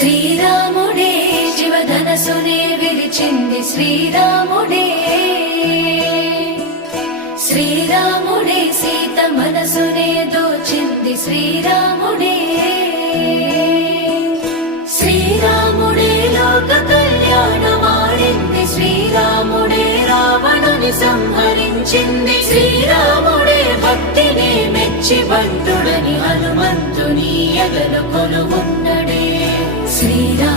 శ్రీరాముడే జీవధనసునే విరిచింది శ్రీరాముడే, శ్రీరాముడే సీత మనసునే దోచింది శ్రీరాముడే, శ్రీరాముడే లోక కళ్యాణమాడింది శ్రీరాముడే, రావణుని సంహరించింది శ్రీరాముడే, భక్తిని మెచ్చి బంటుడని హనుమంతుని ఎగలు కొలువున్నడే శ్రీరాముడే.